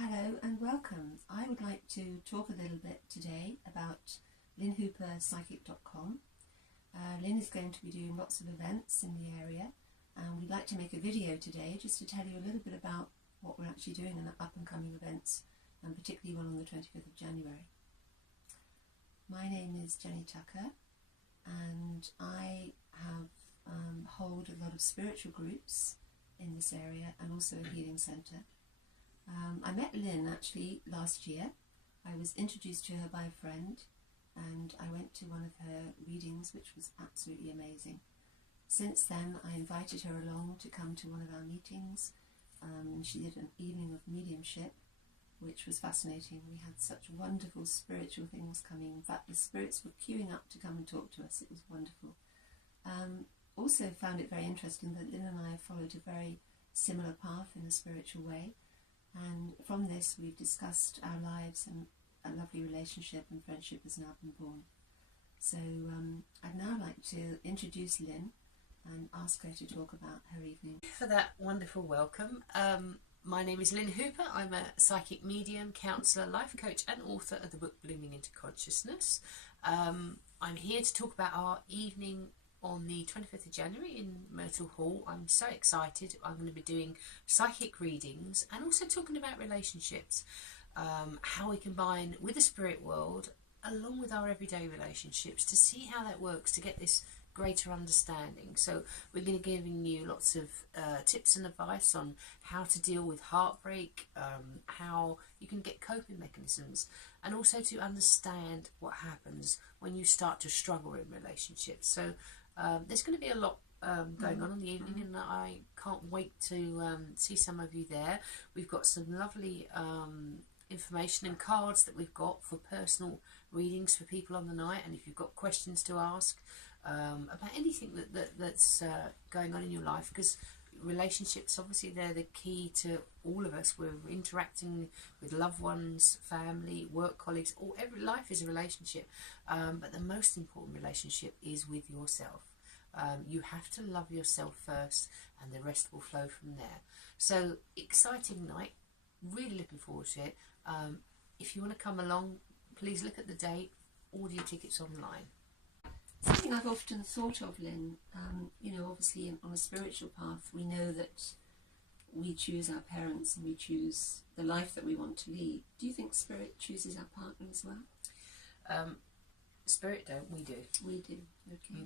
Hello and welcome. I would like to talk a little bit today about LynnHooperPsychic.com. Lynn is going to be doing lots of events in the area, and we'd like to make a video today just to tell you a little bit about what we're actually doing in the up and coming events, and particularly one on the 25th of January. My name is Jenny Tucker, and I hold a lot of spiritual groups in this area and also a healing centre. I met Lynn actually last year. I was introduced to her by a friend, and I went to one of her readings, which was absolutely amazing. Since then, I invited her along to come to one of our meetings, and she did an evening of mediumship, which was fascinating. We had such wonderful spiritual things coming. In fact, the spirits were queuing up to come and talk to us. It was wonderful. Also found it very interesting that Lynn and I followed a very similar path in a spiritual way. And from this, we've discussed our lives, and a lovely relationship and friendship has now been born. So I'd now like to introduce Lynn and ask her to talk about her evening. For that wonderful welcome. My name is Lynn Hooper. I'm a psychic medium, counsellor, life coach and author of the book Blooming into Consciousness. I'm here to talk about our evening on the 25th of January in Myrtle Hall. I'm so excited. I'm going to be doing psychic readings and also talking about relationships, how we combine with the spirit world along with our everyday relationships to see how that works, to get this greater understanding. So we're going to be giving you lots of tips and advice on how to deal with heartbreak, how you can get coping mechanisms, and also to understand what happens when you start to struggle in relationships. So there's going to be a lot going on in the evening, and I can't wait to see some of you there. We've got some lovely information and cards that we've got for personal readings for people on the night, and if you've got questions to ask about anything that's going on in your life, because relationships, obviously they're the key to all of us. We're interacting with loved ones, family, work colleagues, every life is a relationship, but the most important relationship is with yourself. You have to love yourself first, and the rest will flow from there. So exciting night, really looking forward to it. If you want to come along, please look at the date, order your tickets online. Something I've often thought of, Lynn, obviously on a spiritual path, we know that we choose our parents and we choose the life that we want to lead. Do you think spirit chooses our partner as well? Spirit don't, we do. We do,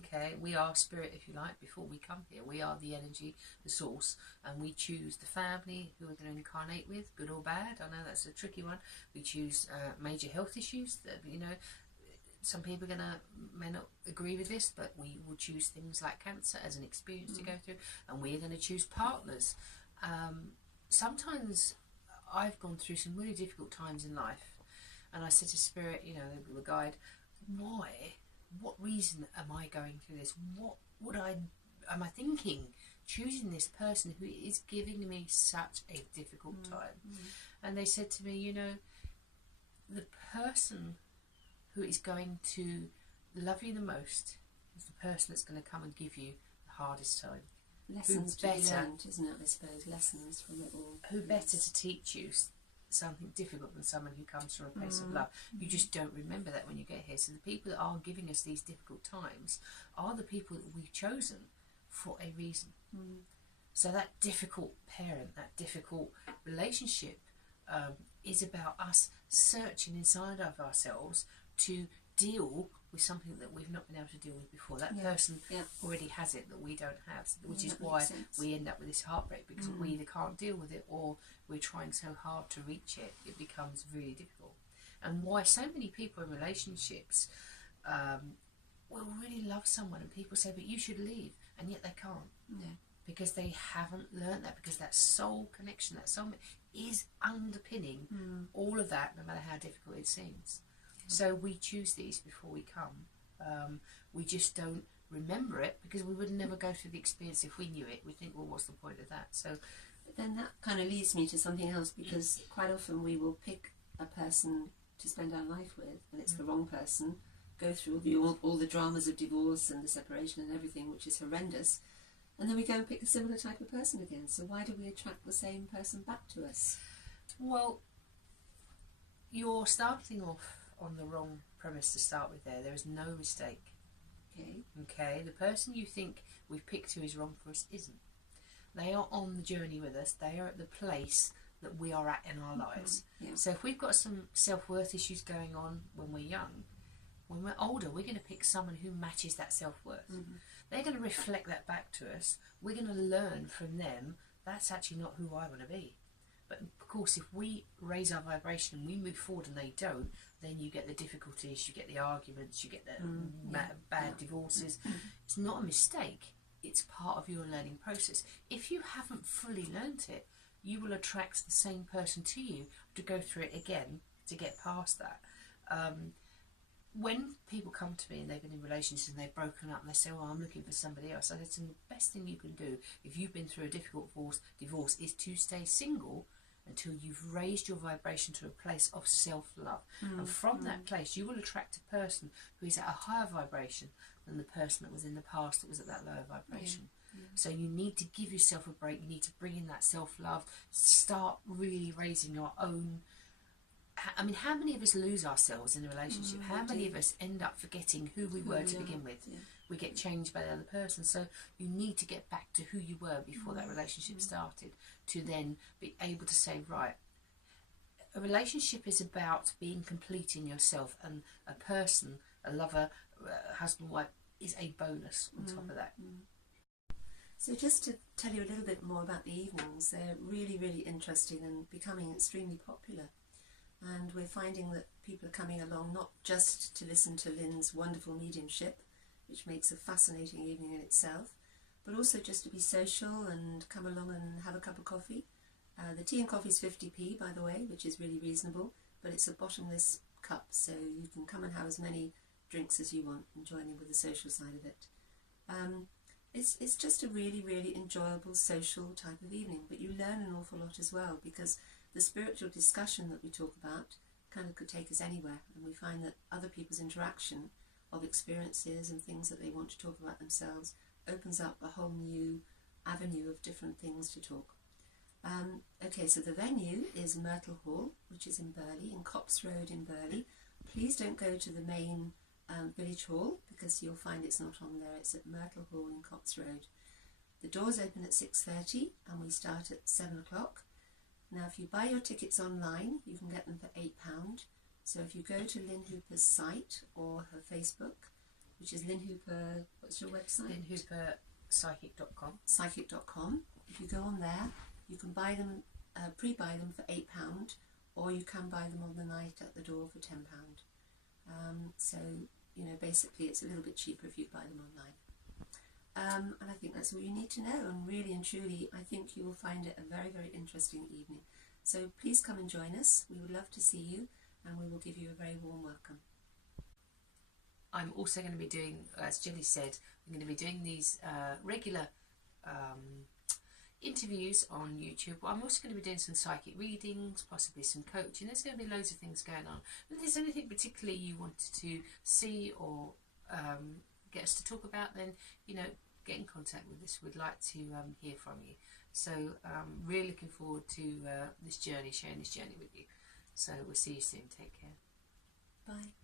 Okay, we are spirit, if you like, before we come here. We are the energy, the source, and we choose the family who we're going to incarnate with, good or bad. I know that's a tricky one. We choose major health issues that, some people may not agree with this, but we will choose things like cancer as an experience to go through, and we're going to choose partners. Sometimes I've gone through some really difficult times in life, and I said to Spirit, the guide, why? What reason am I going through this? What am I thinking? Choosing this person who is giving me such a difficult time. And they said to me, the person who is going to love you the most is the person that's going to come and give you the hardest time. Lessons to be learned, isn't it, I suppose? Lessons from it all. Who better to teach you something difficult than someone who comes from a place of love? You just don't remember that when you get here. So the people that are giving us these difficult times are the people that we've chosen for a reason. So that difficult parent, that difficult relationship is about us searching inside of ourselves to deal with something that we've not been able to deal with before. That person already has it that we don't have, which is why we end up with this heartbreak, because we either can't deal with it or we're trying so hard to reach it, it becomes really difficult. And why so many people in relationships will really love someone, and people say, but you should leave, and yet they can't. Because they haven't learned that, because that soul connection, that soul is underpinning all of that, no matter how difficult it seems. So we choose these before we come. We just don't remember it, because we would never go through the experience if we knew it. We think, well, what's the point of that? So but then that kind of leads me to something else, because quite often we will pick a person to spend our life with, and it's the wrong person, go through all the dramas of divorce and the separation and everything, which is horrendous, and then we go and pick a similar type of person again. So why do we attract the same person back to us? Well, you're starting off on the wrong premise to start with there. There is no mistake. Okay, the person you think we've picked who is wrong for us isn't. They are on the journey with us. They are at the place that we are at in our lives. So if we've got some self-worth issues going on when we're young, when we're older, we're going to pick someone who matches that self-worth. They're going to reflect that back to us. We're going to learn from them, that's actually not who I want to be. But of course, if we raise our vibration and we move forward and they don't, then you get the difficulties, you get the arguments, you get the bad divorces. It's not a mistake. It's part of your learning process. If you haven't fully learnt it, you will attract the same person to you to go through it again to get past that. When people come to me and they've been in relationships and they've broken up and they say, well, I'm looking for somebody else, I said to them, the best thing you can do if you've been through a difficult divorce is to stay single until you've raised your vibration to a place of self-love. And from that place, you will attract a person who is at a higher vibration than the person that was in the past that was at that lower vibration. So you need to give yourself a break. You need to bring in that self-love. Start really raising your own. I mean, how many of us lose ourselves in a relationship? How many of us end up forgetting who we were to begin with? We get changed by the other person. So you need to get back to who you were before that relationship started, to then be able to say, right, a relationship is about being complete in yourself, and a person, a lover, a husband, wife, is a bonus on top of that. So just to tell you a little bit more about the evenings, they're really, really interesting and becoming extremely popular. And we're finding that people are coming along not just to listen to Lynn's wonderful mediumship, which makes a fascinating evening in itself, but also just to be social and come along and have a cup of coffee. The tea and coffee is 50p, by the way, which is really reasonable, but it's a bottomless cup, so you can come and have as many drinks as you want and join in with the social side of it. It's just a really, really enjoyable social type of evening, but you learn an awful lot as well, because the spiritual discussion that we talk about kind of could take us anywhere, and we find that other people's interaction of experiences and things that they want to talk about themselves opens up a whole new avenue of different things to talk. Okay, so the venue is Myrtle Hall, which is in Burley, in Copse Rd in Burley. Please don't go to the main village hall, because you'll find it's not on there. It's at Myrtle Hall in Copse Rd. The doors open at 6:30 and we start at 7 o'clock. Now, if you buy your tickets online, you can get them for £8. So if you go to Lynn Hooper's site or her Facebook, which is Lynn Hooper, what's your website? LynnHooperPsychic.com. Psychic.com. If you go on there, you can buy them, pre-buy them for £8, or you can buy them on the night at the door for £10. So, you know, basically it's a little bit cheaper if you buy them online. And I think that's all you need to know, and really and truly I think you will find it a very, very interesting evening. So please come and join us. We would love to see you, and we will give you a very warm welcome. I'm also going to be doing, as Jenny said, I'm going to be doing these regular interviews on YouTube. I'm also going to be doing some psychic readings, possibly some coaching. There's going to be loads of things going on. If there's anything particularly you wanted to see or get us to talk about, then, you know, get in contact with us. We'd like to hear from you. So really looking forward to this journey, sharing this journey with you. So we'll see you soon. Take care. Bye.